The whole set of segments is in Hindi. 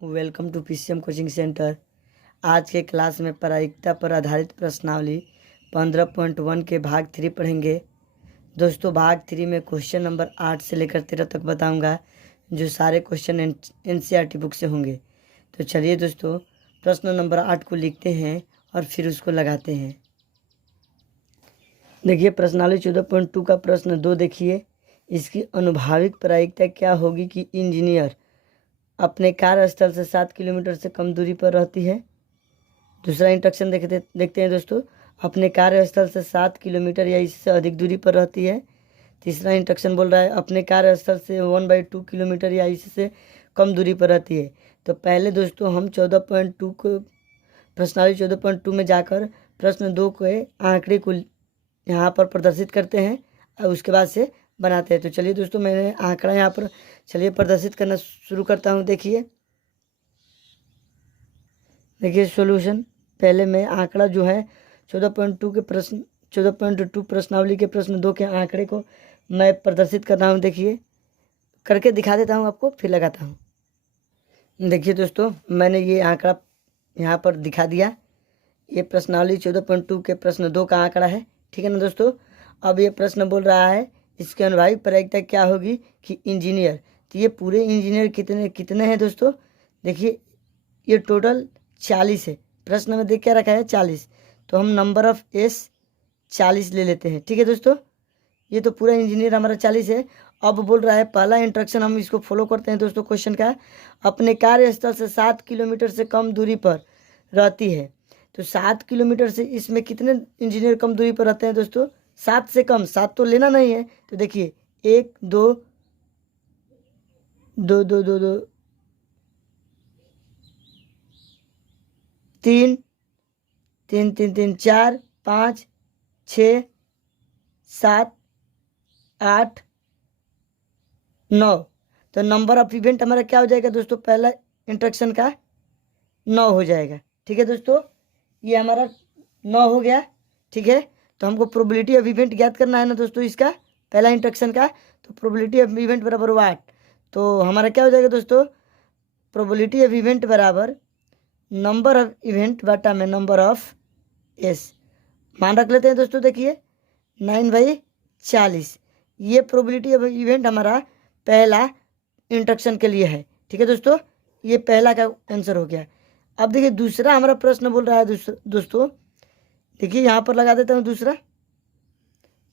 Welcome to PCM coaching centre. आज के क्लास में प्रायिकता पर आधारित प्रश्नावली 15.1 के भाग 3 पढ़ेंगे। दोस्तों, भाग 3 में क्वेश्चन नंबर 8 से लेकर 13 तक बताऊंगा, जो सारे क्वेश्चन एनसीईआरटी बुक से होंगे। तो चलिए दोस्तों, प्रश्न नंबर 8 को लिखते हैं और फिर उसको लगाते हैं। देखिए, प्रश्नावली 14.2 का प्रश्न 2 देखिए। इसकी अनुभाविक प्रायिकता क्या होगी कि इंजीनियर अपने कार्यस्थल से 7 किलोमीटर से कम दूरी पर रहती है। दूसरा इंस्ट्रक्शन देखते हैं दोस्तों, अपने कार्यस्थल से 7 किलोमीटर या इससे अधिक दूरी पर रहती है। तीसरा इंस्ट्रक्शन बोल रहा है अपने कार्यस्थल से 1/2 किलोमीटर या इससे कम दूरी पर रहती है। तो पहले दोस्तों हम 14.2 को प्रश्नावली 14.2 में जाकर प्रश्न 2 के आंकड़े को यहाँ पर प्रदर्शित करते हैं और उसके बाद से बनाते हैं। तो चलिए दोस्तों, मैंने आंकड़ा यहाँ पर चलिए प्रदर्शित करना शुरू करता हूँ। देखिए सॉल्यूशन। पहले मैं आंकड़ा जो है 14.2 प्रश्नावली के प्रश्न 2 के आंकड़े को मैं प्रदर्शित कर रहा हूँ। देखिए, करके दिखा देता हूँ आपको, फिर लगाता हूँ। देखिए दोस्तों, मैंने ये आंकड़ा यहाँ पर दिखा दिया। ये प्रश्नावली 14.2 के प्रश्न 2 का आंकड़ा है, ठीक है ना दोस्तों। अब ये प्रश्न बोल रहा है इसके अनुभाविक प्रायिकता क्या होगी कि इंजीनियर। तो ये पूरे इंजीनियर कितने हैं दोस्तों। देखिए, ये टोटल 40 है। प्रश्न में देख क्या रखा है 40, तो हम नंबर ऑफ एस 40 ले लेते हैं, ठीक है दोस्तों। ये तो पूरा इंजीनियर हमारा 40 है। अब बोल रहा है पहला इंस्ट्रक्शन, हम इसको फॉलो करते हैं दोस्तों। क्वेश्चन का अपने कार्यस्थल से 7 किलोमीटर से कम दूरी पर रहती है। तो 7 किलोमीटर से इसमें कितने इंजीनियर कम दूरी पर रहते हैं दोस्तों। 7 से कम, 7 तो लेना नहीं है। तो देखिए 1 2 2 2 2 2 3 3 3 3 4 5 6 7 8 9। तो नंबर ऑफ इवेंट हमारा क्या हो जाएगा दोस्तों, पहला इंस्ट्रक्शन का 9 हो जाएगा, ठीक है दोस्तों। ये हमारा 9 हो गया, ठीक है। तो हमको प्रोबेबिलिटी ऑफ इवेंट ज्ञात करना है ना दोस्तों, इसका पहला इंस्ट्रक्शन का। तो प्रोबेबिलिटी ऑफ इवेंट बराबर 8। तो हमारा क्या हो जाएगा दोस्तों, प्रोबेबिलिटी ऑफ इवेंट बराबर नंबर ऑफ इवेंट बटा में नंबर ऑफ एस। मान रख लेते हैं दोस्तों। देखिए 9/40 ये प्रोबेबिलिटी ऑफ इवेंट हमारा पहला इंस्ट्रक्शन के लिए है, ठीक है दोस्तों। ये पहला का आंसर हो गया। अब देखिए दूसरा हमारा प्रश्न बोल रहा है दोस्तों। देखिए यहाँ पर लगा देता हूँ दूसरा।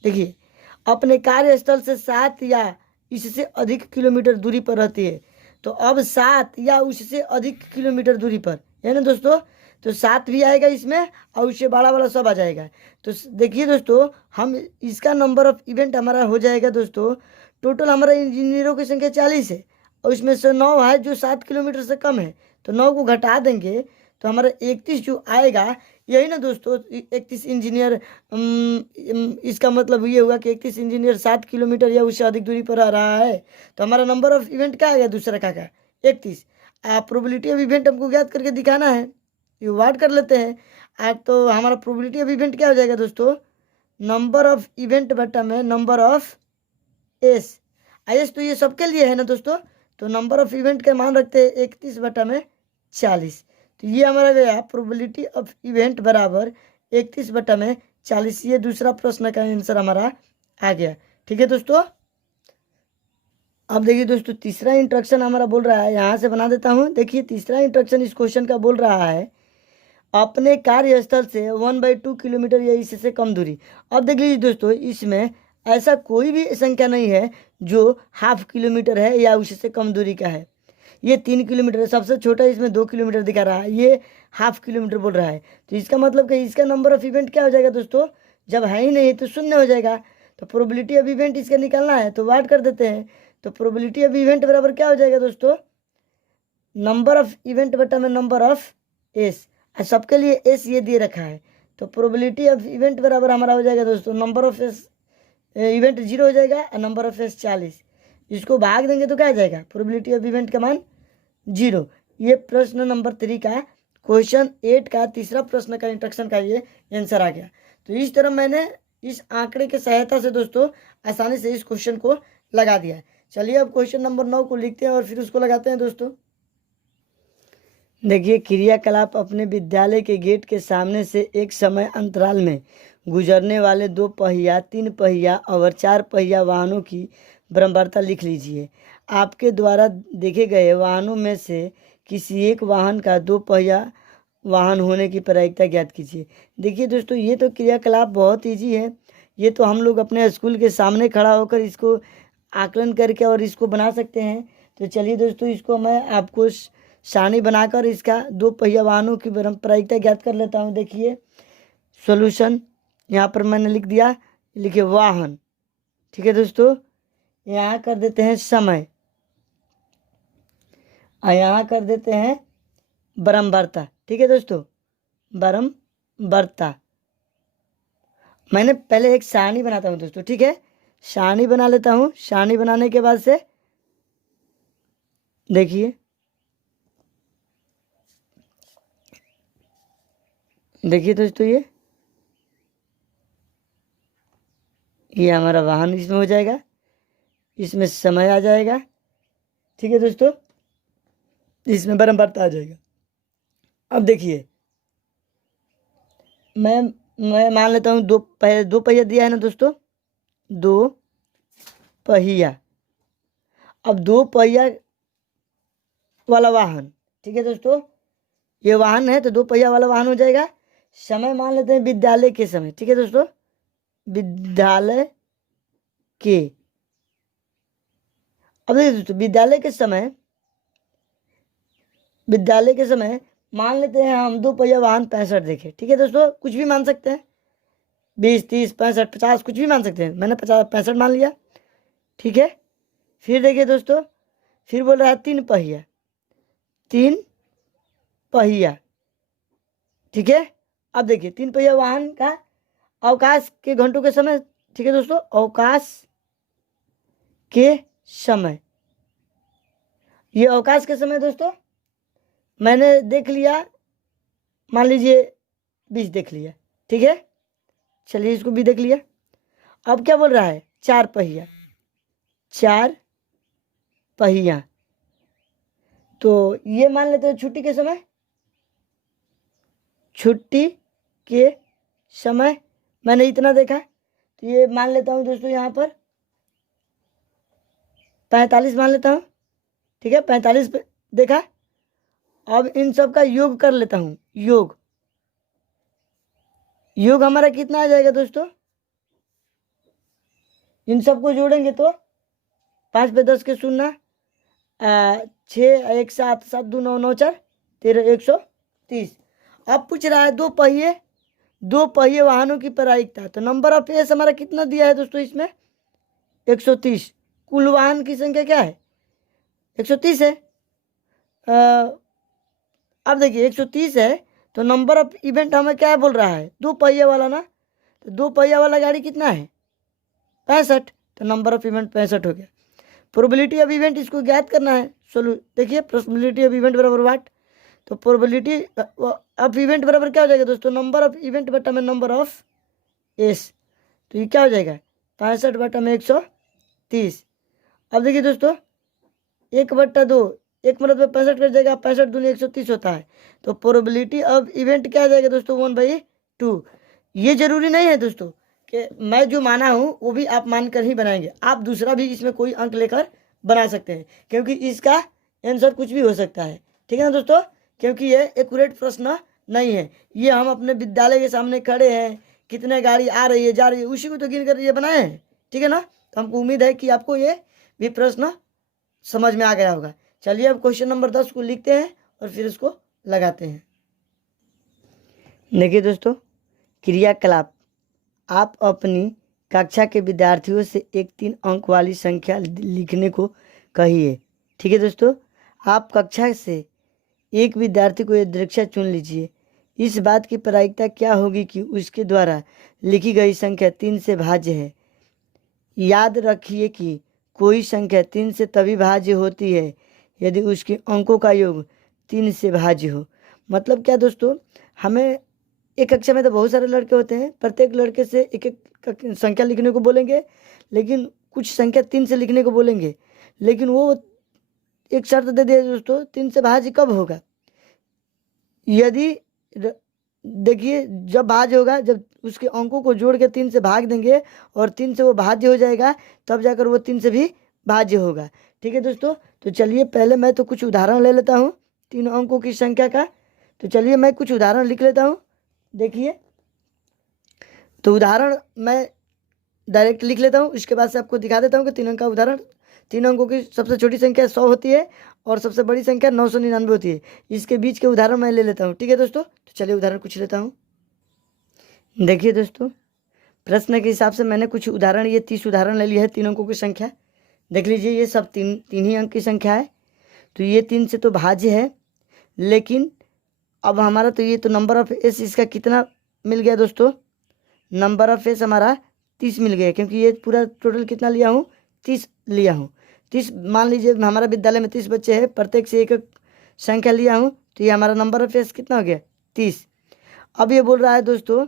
देखिए, अपने कार्यस्थल से 7 या इससे अधिक किलोमीटर दूरी पर रहती है। तो अब 7 या उससे अधिक किलोमीटर दूरी पर है ना दोस्तों। तो 7 भी आएगा इसमें और उससे बड़ा वाला सब आ जाएगा। तो देखिए दोस्तों, हम इसका नंबर ऑफ इवेंट हमारा हो जाएगा दोस्तों। टोटल हमारा इंजीनियरों की संख्या 40 है और इसमें से 9 है जो 7 किलोमीटर से कम है। तो 9 को घटा देंगे तो हमारा 31 जो आएगा, यही ना दोस्तों 31 इंजीनियर। इसका मतलब ये हुआ कि 31 इंजीनियर 7 किलोमीटर या उससे अधिक दूरी पर आ रहा है। तो हमारा नंबर ऑफ इवेंट क्या आ गया दूसरा का 31। प्रोबेबिलिटी ऑफ इवेंट हमको ज्ञात करके दिखाना है, ये वाट कर लेते हैं। तो हमारा प्रोबेबिलिटी ऑफ इवेंट क्या हो जाएगा दोस्तों, नंबर ऑफ इवेंट बटा में नंबर ऑफ एस। तो ये सबके लिए है ना दोस्तों। तो नंबर ऑफ इवेंट का मान रखते हैं 31 बटा में 40। तो ये हमारा गया प्रोबेबिलिटी ऑफ इवेंट बराबर 31 बटा में 40। ये दूसरा प्रश्न का आंसर हमारा आ गया, ठीक है दोस्तों। अब देखिए दोस्तों, तीसरा इंस्ट्रक्शन हमारा बोल रहा है, यहाँ से बना देता हूँ। देखिए तीसरा इंस्ट्रक्शन इस क्वेश्चन का बोल रहा है अपने कार्यस्थल से 1/2 किलोमीटर या इससे कम दूरी। अब देख लीजिए दोस्तों, इसमें ऐसा कोई भी संख्या नहीं है जो ½ किलोमीटर है या उससे कम दूरी का है। ये 3 किलोमीटर है, सबसे छोटा इसमें 2 किलोमीटर दिखा रहा है, ये ½ किलोमीटर बोल रहा है। तो इसका मतलब कि इसका नंबर ऑफ इवेंट क्या हो जाएगा दोस्तों, जब है ही नहीं तो शून्य हो जाएगा। तो प्रोबेबिलिटी ऑफ इवेंट इसका निकालना है तो वाट कर देते हैं। तो प्रोबेबिलिटी ऑफ इवेंट बराबर क्या हो जाएगा दोस्तों, नंबर ऑफ इवेंट बटा में नंबर ऑफ एस। सबके लिए एस ये दे रखा है। तो प्रोबेबिलिटी ऑफ इवेंट बराबर हमारा हो जाएगा दोस्तों, नंबर ऑफ एस इवेंट 0 हो जाएगा और नंबर ऑफ एस 40। इसको भाग देंगे तो क्या आ जाएगा, प्रोबेबिलिटी ऑफ इवेंट का मान 0। ये प्रश्न नंबर 3 का क्वेश्चन 8 का तीसरा प्रश्न का इंस्ट्रक्शन का ये आंसर आ गया। तो इस तरह मैंने इस आंकड़े की सहायता से दोस्तों आसानी से इस क्वेश्चन को लगा दिया है। चलिए अब क्वेश्चन नंबर 9 को लिखते हैं और फिर उसको लगाते हैं दोस्तों। देखिए, क्रियाकलाप अपने विद्यालय के गेट के सामने से एक समय अंतराल में गुजरने वाले 2 पहिया, 3 पहिया और 4 पहिया वाहनों की बराबरता लिख लीजिए। आपके द्वारा देखे गए वाहनों में से किसी एक वाहन का 2 पहिया वाहन होने की प्रायिकता ज्ञात कीजिए। देखिए दोस्तों, ये तो क्रियाकलाप बहुत ईजी है। ये तो हम लोग अपने स्कूल के सामने खड़ा होकर इसको आकलन करके और इसको बना सकते हैं। तो चलिए दोस्तों, इसको मैं आपको सारणी बनाकर इसका 2 पहिया वाहनों की प्रायिकता ज्ञात कर लेता हूँ। देखिए सॉल्यूशन यहाँ पर मैंने लिख दिया, लिखिए वाहन। ठीक है दोस्तों, यहाँ कर देते हैं समय और यहाँ कर देते हैं बराबरता। ठीक है दोस्तों, बराबरता। मैंने पहले एक सारणी बनाता हूँ दोस्तों। ठीक है, सारणी बना लेता हूँ। सारणी बनाने के बाद से देखिए, देखिए दोस्तों, ये हमारा वाहन इसमें हो जाएगा, इसमें समय आ जाएगा। ठीक है दोस्तों, इसमें बराबरता आ जाएगा। अब देखिए, मैं मान लेता हूँ 2 पहिया दिया है ना दोस्तों, 2 पहिया। अब 2 पहिया वाला वाहन, ठीक है दोस्तों, ये वाहन है तो 2 पहिया वाला वाहन हो जाएगा। समय मान लेते हैं विद्यालय के समय। ठीक है दोस्तों, विद्यालय के, अब देखिए दोस्तों, विद्यालय के समय मान लेते हैं हम 2 पहिया वाहन 65 देखे। ठीक है दोस्तों, कुछ भी मान सकते हैं, 20, 30, 65, 50 कुछ भी मान सकते हैं। मैंने 65 मान लिया। ठीक है, फिर देखिए दोस्तों, फिर बोल रहा है 3 पहिया, 3 पहिया। ठीक है, अब देखिए 3 पहिया वाहन का अवकाश के घंटों के समय। ठीक है दोस्तों, अवकाश के समय, ये अवकाश के समय दोस्तों मैंने देख लिया, मान लीजिए 20 देख लिया। ठीक है, चलिए इसको भी देख लिया। अब क्या बोल रहा है, 4 पहिया, 4 पहिया। तो ये मान लेते हैं छुट्टी के समय। छुट्टी के समय मैंने इतना देखा, तो ये मान लेता हूँ दोस्तों, यहाँ पर 45 मान लेता हूँ। ठीक है, 45 पे देखा। अब इन सब का योग कर लेता हूँ। योग हमारा कितना आ जाएगा दोस्तों, इन सबको जोड़ेंगे तो 5 पे 10 के 0, 6 1 7 7 2 9 9 4 13 130। अब पूछ रहा है 2 पहिए वाहनों की प्रायिकता। तो नंबर ऑफ एस हमारा कितना दिया है दोस्तों, इसमें 130। कुल वाहन की संख्या क्या है, 130 है। अब देखिए 130 है, तो नंबर ऑफ इवेंट हमें क्या बोल रहा है, 2 पहिए वाला ना। तो 2 पहिया वाला गाड़ी कितना है, 65। तो नंबर ऑफ इवेंट 65 हो गया। प्रोबेबिलिटी ऑफ इवेंट इसको ज्ञात करना है। चलो देखिए, प्रोबेबिलिटी ऑफ इवेंट बराबर वाट। तो प्रोबेबिलिटी ऑफ इवेंट बराबर क्या हो जाएगा दोस्तों, नंबर ऑफ इवेंट बटा में नंबर ऑफ एस। तो ये क्या हो जाएगा, 65 बटा में 130। अब देखिए दोस्तों, 1/2, 1 मतलब 65 कर जाएगा, 65 दूनी 130 होता है। तो प्रोबेबिलिटी ऑफ इवेंट क्या आ जाएगा दोस्तों, 1/2। ये जरूरी नहीं है दोस्तों कि मैं जो माना हूँ वो भी आप मानकर ही बनाएंगे। आप दूसरा भी इसमें कोई अंक लेकर बना सकते हैं, क्योंकि इसका आंसर कुछ भी हो सकता है। ठीक है ना दोस्तों, क्योंकि ये एक्यूरेट प्रश्न नहीं है। ये हम अपने विद्यालय के सामने खड़े हैं, कितने गाड़ी आ रही है जा रही है उसी को तो गिन कर ये बनाए हैं। ठीक है ना, तो हमको उम्मीद है कि आपको ये भी प्रश्न समझ में आ गया होगा। चलिए अब क्वेश्चन नंबर 10 को लिखते हैं और फिर इसको लगाते हैं। देखिए दोस्तों, क्रियाकलाप, आप अपनी कक्षा के विद्यार्थियों से एक 3 अंक वाली संख्या लिखने को कहिए। ठीक है दोस्तों, आप कक्षा से एक विद्यार्थी को दृक्षा चुन लीजिए। इस बात की प्रायिकता क्या होगी कि उसके द्वारा लिखी गई संख्या 3 से भाज्य है। याद रखिए कि कोई संख्या 3 से तभी भाज्य होती है यदि उसके अंकों का योग 3 से भाज्य हो। मतलब क्या दोस्तों, हमें एक कक्षा में तो बहुत सारे लड़के होते हैं, प्रत्येक लड़के से एक एक संख्या लिखने को बोलेंगे, लेकिन कुछ संख्या 3 से लिखने को बोलेंगे। लेकिन वो एक शर्त दे दिया दोस्तों, 3 से भाज्य कब होगा, यदि देखिए जब भाज्य होगा, जब उसके अंकों को जोड़ के 3 से भाग देंगे और 3 से वो भाज्य हो जाएगा, तब जाकर वो 3 से भी भाज्य होगा। ठीक है दोस्तों, तो चलिए पहले मैं तो कुछ उदाहरण ले लेता हूँ 3 अंकों की संख्या का। तो चलिए मैं कुछ उदाहरण लिख लेता हूँ। देखिए, तो उदाहरण मैं डायरेक्ट लिख लेता हूँ, इसके बाद से आपको दिखा देता हूँ कि 3 अंक का उदाहरण। 3 अंकों की सबसे छोटी संख्या 100 होती है और सबसे बड़ी संख्या 999 होती है। इसके बीच के उदाहरण मैं ले लेता हूँ। ठीक है दोस्तों, तो चलिए उदाहरण कुछ लेता हूँ। देखिए दोस्तों, प्रश्न के हिसाब से मैंने कुछ उदाहरण, ये 30 उदाहरण ले लिया है 3 अंकों की संख्या। देख लीजिए, ये सब तीन ही अंक की संख्या है। तो ये 3 से तो भाज्य है, लेकिन अब हमारा तो ये तो नंबर ऑफ एस इसका कितना मिल गया दोस्तों? नंबर ऑफ एस हमारा 30 मिल गया, क्योंकि ये पूरा टोटल कितना लिया हूँ? 30 लिया हूँ। 30 मान लीजिए हमारा विद्यालय में 30 बच्चे हैं, प्रत्येक से एक एक संख्या लिया हूँ, तो ये हमारा नंबर ऑफ एस कितना हो गया? 30। अब ये बोल रहा है दोस्तों,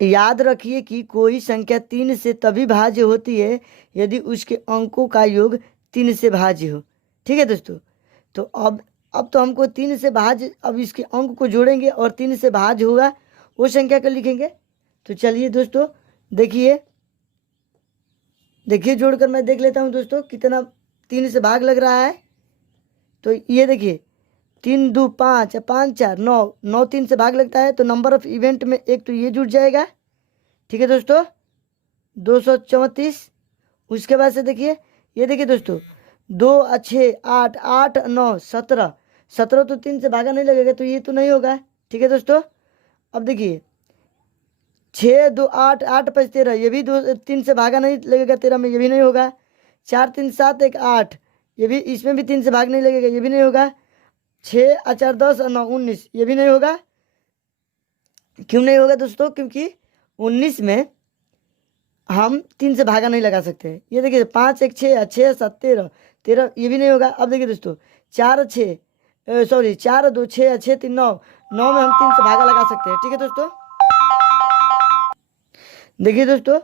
याद रखिए कि कोई संख्या 3 से तभी भाज्य होती है यदि उसके अंकों का योग 3 से भाज्य हो। ठीक है दोस्तों, तो अब तो हमको 3 से भाज्य, अब इसके अंक को जोड़ेंगे और 3 से भाज्य होगा, वो संख्या को लिखेंगे। तो चलिए दोस्तों, देखिए जोड़कर मैं देख लेता हूँ दोस्तों कितना 3 से भाग लग रहा है। तो ये देखिए, 3 2 5, 5 4 9, 9 3 से भाग लगता है, तो नंबर ऑफ इवेंट में एक तो ये जुड़ जाएगा। ठीक है दोस्तों, 234। उसके बाद से देखिए, ये देखिए दोस्तों, 2 6 8 8 9 17, 17 तो 3 से भागा नहीं लगेगा, तो ये तो नहीं होगा। ठीक है दोस्तों, अब देखिए 6 2 8 8 5 13, ये भी 3 से भागा नहीं लगेगा, 13 में ये भी नहीं होगा। 4 3 7 1 8, ये भी, इसमें भी 3 से भाग नहीं लगेगा, ये भी नहीं होगा। 6 4 10 9 19, ये भी नहीं होगा। क्यों नहीं होगा दोस्तों? क्योंकि 19 में हम 3 से भागा नहीं लगा सकते। ये देखिए 5 1 6 6 7 13, 13, ये भी नहीं होगा। अब देखिए दोस्तों, 4 2 6 6 3 9, 9 में हम 3 से भागा लगा सकते हैं। ठीक है दोस्तों, देखिए दोस्तों,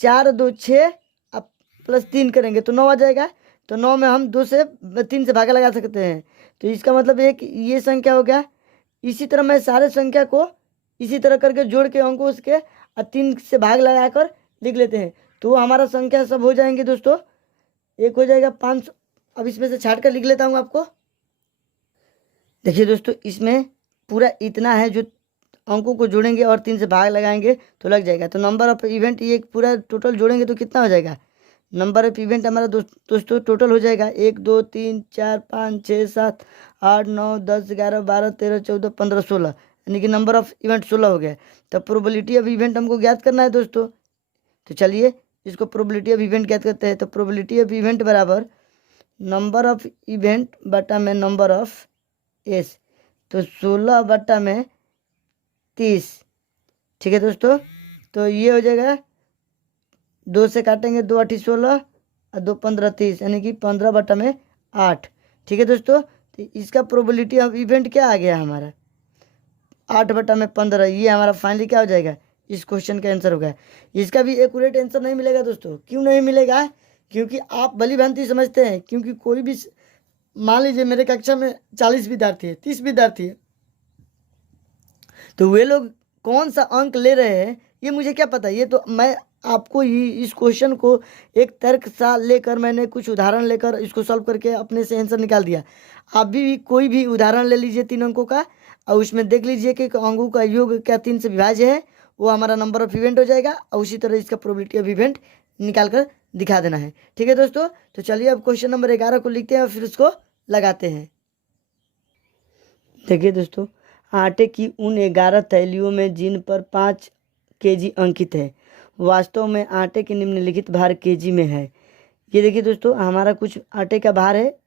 4 2 6 अब प्लस 3 करेंगे तो 9 आ जाएगा। तो 9 में हम 3 से भागा लगा सकते हैं। तो इसका मतलब एक ये संख्या हो गया। इसी तरह मैं सारे संख्या को इसी तरह करके जोड़ के अंकों उसके और 3 से भाग लगाकर लिख लेते हैं, तो हमारा संख्या सब हो जाएंगे दोस्तों। एक हो जाएगा 500। अब इसमें से छाट कर लिख लेता हूँ आपको। देखिए दोस्तों, इसमें पूरा इतना है, जो अंकों को जोड़ेंगे और 3 से भाग लगाएंगे तो लग जाएगा। तो नंबर ऑफ इवेंट ये पूरा टोटल जोड़ेंगे तो कितना हो जाएगा? नंबर ऑफ इवेंट हमारा दोस्तों टोटल हो जाएगा 1 2 3 4 5 6 7 8 9 10 11 12 13 14 15 16, यानी कि नंबर ऑफ इवेंट 16 हो गया। तो प्रोबेबिलिटी ऑफ इवेंट हमको ज्ञात करना है दोस्तों। तो चलिए इसको प्रोबेबिलिटी ऑफ इवेंट ज्ञात करते हैं। तो प्रोबेबिलिटी ऑफ इवेंट बराबर नंबर ऑफ इवेंट बटा में नंबर ऑफ एस, तो 16 बटा में 30। ठीक है दोस्तों, तो ये हो जाएगा, 2 से काटेंगे, 2 8 16 और 2 15 30, यानी कि 15 बटा में 8। ठीक है दोस्तों, तो इसका प्रोबेबिलिटी ऑफ इवेंट क्या आ गया हमारा? 8 बटा में 15। ये हमारा फाइनली क्या हो जाएगा? इस क्वेश्चन का आंसर होगा। इसका भी एक्यूरेट आंसर नहीं मिलेगा दोस्तों। क्यों नहीं मिलेगा? क्योंकि आप भली भांति समझते हैं, क्योंकि कोई भी, मान लीजिए मेरे कक्षा में 40 विद्यार्थी है, 30 विद्यार्थी है, तो वे लोग कौन सा अंक ले रहे हैं ये मुझे क्या पता? ये तो मैं आपको ही इस क्वेश्चन को एक तर्क सा लेकर, मैंने कुछ उदाहरण लेकर इसको सॉल्व करके अपने से आंसर निकाल दिया। आप भी कोई भी उदाहरण ले लीजिए 3 अंकों का, और उसमें देख लीजिए कि अंकों का योग क्या 3 से विभाज्य है, वो हमारा नंबर ऑफ इवेंट हो जाएगा। और उसी तरह इसका प्रोबेबिलिटी ऑफ इवेंट निकाल कर दिखा देना है। ठीक है दोस्तों, तो चलिए अब क्वेश्चन नंबर 11 को लिखते हैं और फिर उसको लगाते हैं। देखिए दोस्तों, आटे की उन 11 थैलियों में जिन पर 5 केजी अंकित है, वास्तव में आटे के निम्नलिखित भार केजी में है। ये देखिए दोस्तों, हमारा कुछ आटे का भार है,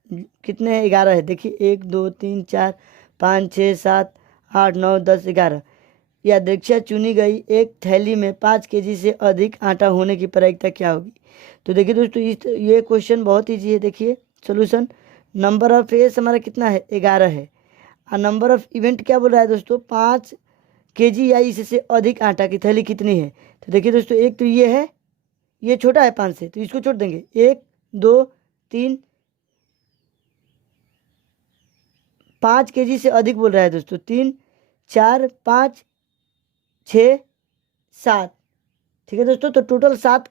कितने है? 11 है। देखिए 1 2 3 4 5 6 7 8 9 10 11। यादृच्छा चुनी गई एक थैली में 5 केजी से अधिक आटा होने की प्रायिकता क्या होगी? तो देखिए दोस्तों, ये क्वेश्चन बहुत ईजी है। देखिए सोल्यूशन, नंबर ऑफ एस हमारा कितना है? 11 है। और नंबर ऑफ इवेंट क्या बोल रहा है दोस्तों? 5 केजी या इससे अधिक आटा की थैली कितनी है? तो देखिए दोस्तों, एक तो ये है, ये छोटा है 5 से, तो इसको छोड़ देंगे। 1 2 3 5 kg से अधिक बोल रहा है दोस्तों। 3 4 5 6 7, ठीक है दोस्तों। तो टोटल 7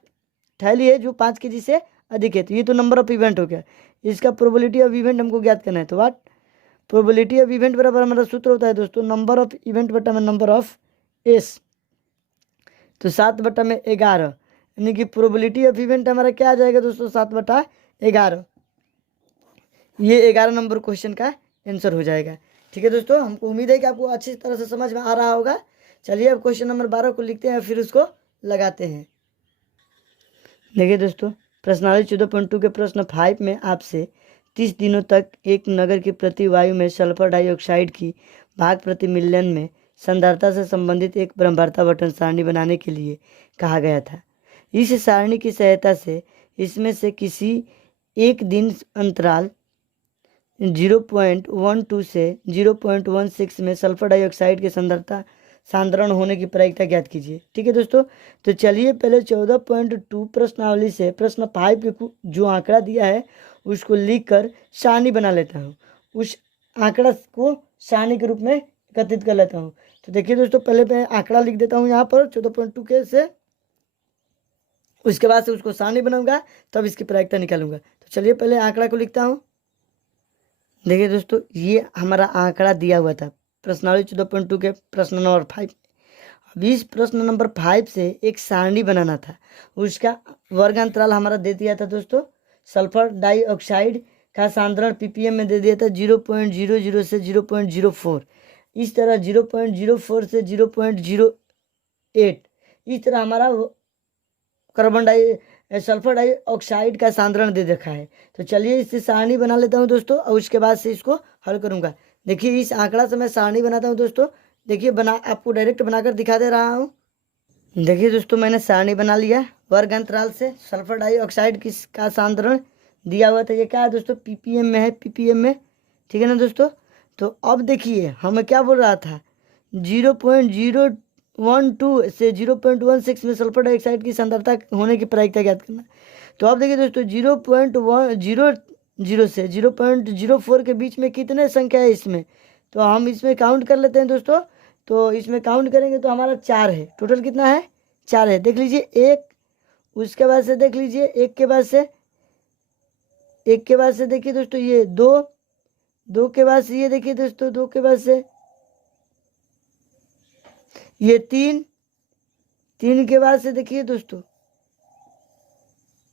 थैली है जो 5 kg से अधिक है। तो ये तो नंबर ऑफ इवेंट हो गया। इसका प्रोबेबिलिटी ऑफ इवेंट हमको ज्ञात करना है। तो व्हाट प्रोबेबिलिटी ऑफ इवेंट बराबर हमारा सूत्र होता है दोस्तों नंबर ऑफ इवेंट बटा में नंबर ऑफ एस। तो 7/11, यानी कि प्रोबेबिलिटी ऑफ इवेंट हमारा क्या आ जाएगा दोस्तों 7/11। ये 11 नंबर क्वेश्चन का आंसर हो जाएगा। ठीक है दोस्तों, हमको उम्मीद है कि आपको अच्छी तरह से समझ में आ रहा होगा। चलिए अब क्वेश्चन नंबर 12 को लिखते हैं, फिर उसको लगाते हैं। देखिए दोस्तों, प्रश्नावली 14.2 के प्रश्न 5 में आपसे 30 दिनों तक एक नगर की प्रति वायु में सल्फर डाइऑक्साइड की भाग प्रति मिलियन में सांद्रता से संबंधित एक ब्रह्मवार्ता बटन सारणी बनाने के लिए कहा गया था। इस सारणी की सहायता से इसमें से किसी एक दिन अंतराल 0.12 से 0.16 में सल्फर डाइऑक्साइड की सांद्रण होने की प्रायिकता ज्ञात कीजिए। ठीक है दोस्तों, तो चलिए पहले 14.2 प्रश्नावली से प्रश्न 5 के जो आंकड़ा दिया है उसको लिखकर सारणी बना लेता हूँ। उस आंकड़ा को सारणी के रूप में एकत्रित कर लेता हूँ। तो देखिए दोस्तों, पहले मैं आंकड़ा लिख देता हूँ यहाँ पर 14.2 के से, उसके बाद से उसको सारणी बनाऊंगा, तब इसकी प्रायिकता निकालूंगा। तो चलिए पहले आंकड़ा को लिखता हूँ। देखिए दोस्तों, ये हमारा आंकड़ा दिया हुआ था प्रश्नावली 14.2 के प्रश्न नंबर 5। अब इस प्रश्न नंबर 5 से एक सारणी बनाना था। उसका वर्ग अंतराल हमारा दे दिया था दोस्तों, सल्फर डाइऑक्साइड का सांद्रण ppm में दे दिया था 0.00 से 0.04। इस तरह 0.04 से 0.08 इस तरह हमारा सल्फर डाइऑक्साइड का सांद्रण दे रखा है। तो चलिए इससे सारणी बना लेता हूँ दोस्तों, और उसके बाद से इसको हल करूँगा। देखिए इस आंकड़ा से मैं सारणी बनाता हूँ दोस्तों। देखिए आपको डायरेक्ट बनाकर दिखा दे रहा हूँ। देखिए दोस्तों, मैंने सारणी बना लिया। वर्ग अंतराल से सल्फर डाइऑक्साइड का सांद्रण दिया हुआ था। ये क्या है दोस्तों, ppm में है, ppm में। ठीक है ना दोस्तों। तो अब देखिए हमें क्या बोल रहा था, 0.012 से 0.16 में सल्फर डाइऑक्साइड की सांद्रता होने की प्रायिकता ज्ञात करना। तो अब देखिए दोस्तों, 0.100 से 0.04 के बीच में कितने संख्या है इसमें, तो हम इसमें काउंट कर लेते हैं दोस्तों। तो इसमें काउंट करेंगे तो हमारा 4 है। टोटल कितना है, 4 है। देख लीजिए 1, उसके बाद से देख लीजिए 1 के बाद से देखिए दोस्तों ये 2 के बाद से ये देखिए दोस्तों 2 के बाद से ये 3 के बाद से देखिए दोस्तों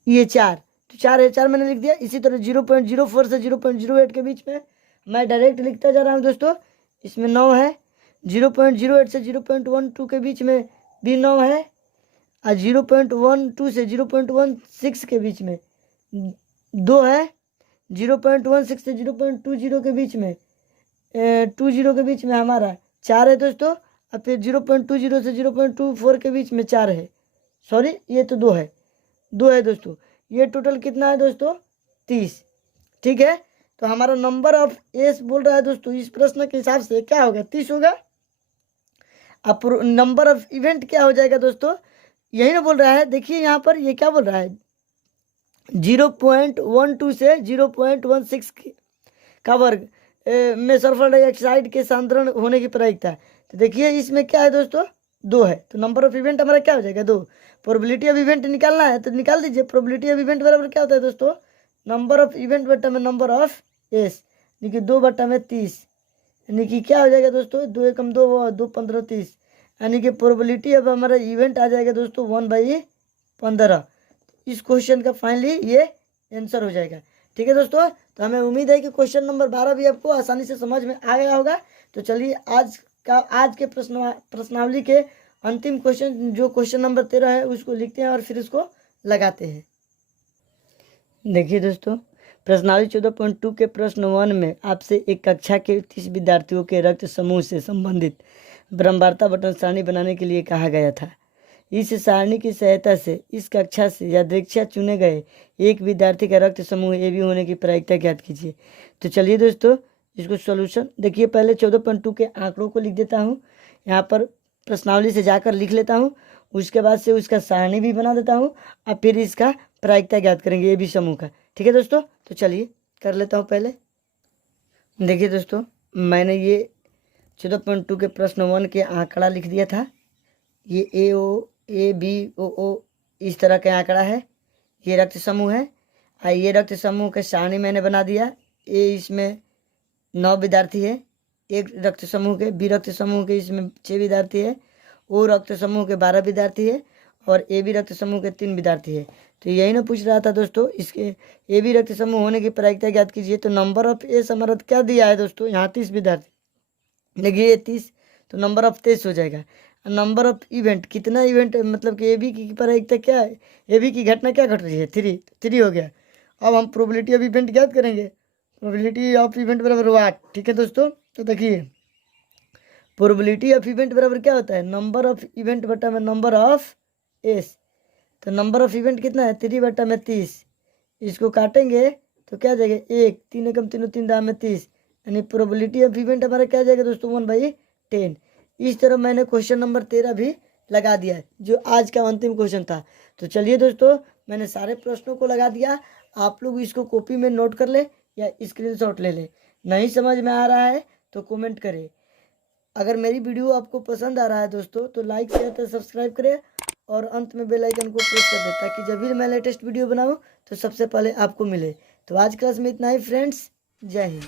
ये 4। तो 4 है, 4 मैंने लिख दिया। इसी तरह 0.04 से 0.08 के बीच में मैं डायरेक्ट लिखता जा रहा हूँ दोस्तों। इसमें 9 है। 0.08 से 0.12 के बीच में भी 9 है, और 0.12 से 0.16 के बीच में 2 है। 0.16 से 0.20 के बीच में 20 के बीच में हमारा 4 है दोस्तों। और फिर 0.20 से 0.24 के बीच में 4 है। सॉरी, ये तो 2 है दोस्तों। ये टोटल कितना है दोस्तों, 30। ठीक है, तो हमारा नंबर ऑफ एस बोल रहा है दोस्तों, इस प्रश्न के हिसाब से क्या होगा, 30 होगा। अब नंबर ऑफ इवेंट क्या हो जाएगा दोस्तों, यही ना बोल रहा है। देखिए यहाँ पर ये क्या बोल रहा है, 0.12 से 0.16 का वर्ग में सल्फर डाइऑक्साइड के सांद्रण होने की प्रायिकता है। तो देखिए इसमें क्या है दोस्तों, 2 है। तो नंबर ऑफ इवेंट हमारा क्या हो जाएगा, 2। प्रोबेबिलिटी ऑफ इवेंट निकालना है तो निकाल दीजिए। प्रोबेबिलिटी ऑफ इवेंट बराबर क्या होता है दोस्तों, नंबर ऑफ इवेंट बटा में नंबर ऑफ एस, यानी कि 2/30, यानी कि क्या हो जाएगा दोस्तों, 2 एकम 2, 2 15 30, यानी कि प्रोबेबिलिटी ऑफ हमारा इवेंट आ जाएगा दोस्तों 1/15। इस क्वेश्चन का फाइनली ये आंसर हो जाएगा। ठीक है दोस्तों, तो हमें उम्मीद है कि क्वेश्चन नंबर 12 भी आपको आसानी से समझ में आ गया होगा। तो चलिए आज के प्रश्नावली के अंतिम क्वेश्चन जो क्वेश्चन नंबर 13 है उसको लिखते हैं और फिर उसको लगाते हैं। देखिए दोस्तों, प्रश्नावली 14.2 के प्रश्न 1 में आपसे एक कक्षा के 30 विद्यार्थियों के रक्त समूह से संबंधित ब्रह्मवार्ता बटन सारणी बनाने के लिए कहा गया था। इस सारणी की सहायता से इस कक्षा से यादृच्छा चुने गए एक विद्यार्थी का रक्त समूह AB होने की प्रायिकता ज्ञात कीजिए। तो चलिए दोस्तों इसको सॉल्यूशन देखिए। पहले 14.2 के आंकड़ों को लिख देता हूँ, यहाँ पर प्रश्नावली से जाकर लिख लेता हूँ। उसके बाद से उसका सारणी भी बना देता हूँ, और फिर इसका प्रायिकता ज्ञात करेंगे AB समूह का। ठीक है दोस्तों, तो चलिए कर लेता हूँ। पहले देखिए दोस्तों, मैंने ये 14.2 के प्रश्न 1 के आंकड़ा लिख दिया था। ये AOABOO इस तरह का आंकड़ा है। ये रक्त समूह है। ये रक्त समूह के सारणी मैंने बना दिया। इसमें 9 विद्यार्थी है। एक रक्त समूह के, बी रक्त समूह के इसमें 6 विद्यार्थी है। ओ रक्त समूह के 12 विद्यार्थी है और AB रक्त समूह के 3 विद्यार्थी है। तो यही ना पूछ रहा था दोस्तों। इसके AB रक्त समूह होने की प्रायिकता ज्ञात कीजिए। तो नंबर ऑफ एस हमारा क्या दिया है दोस्तों, यहाँ 30 विद्यार्थी, देखिए ये 30, तो नंबर ऑफ 23 हो जाएगा। नंबर ऑफ इवेंट, कितना इवेंट, मतलब कि AB की प्रायिकता क्या है, AB की घटना क्या घट रही है, 3 हो गया। अब हम प्रोबेबिलिटी ऑफ इवेंट ज्ञात करेंगे। प्रोबेबिलिटी ऑफ इवेंट बराबर 8, ठीक है दोस्तों। तो देखिए प्रोबेबिलिटी ऑफ इवेंट बराबर क्या होता है, नंबर ऑफ इवेंट बटा में नंबर ऑफ एस। तो नंबर ऑफ इवेंट कितना है, 3 बटा में 30। इसको काटेंगे तो क्या जाएगा, 1, 3 एकम 3, 3 दाम में 30, यानी प्रोबेबिलिटी ऑफ इवेंट हमारा क्या जाएगा दोस्तों, 1/10। इस तरह मैंने क्वेश्चन नंबर 13 भी लगा दिया है, जो आज का अंतिम क्वेश्चन था। तो चलिए दोस्तों, मैंने सारे प्रश्नों को लगा दिया। आप लोग इसको कॉपी में नोट कर ले या स्क्रीनशॉट ले ले। नहीं समझ में आ रहा है तो कमेंट करें। अगर मेरी वीडियो आपको पसंद आ रहा है दोस्तों तो लाइक शेयर तो सब्सक्राइब करें और अंत में बेल आइकन को प्रेस कर दें, ताकि जब भी मैं लेटेस्ट वीडियो बनाऊं तो सबसे पहले आपको मिले। तो आज क्लास में इतना ही फ्रेंड्स, जय हिंद।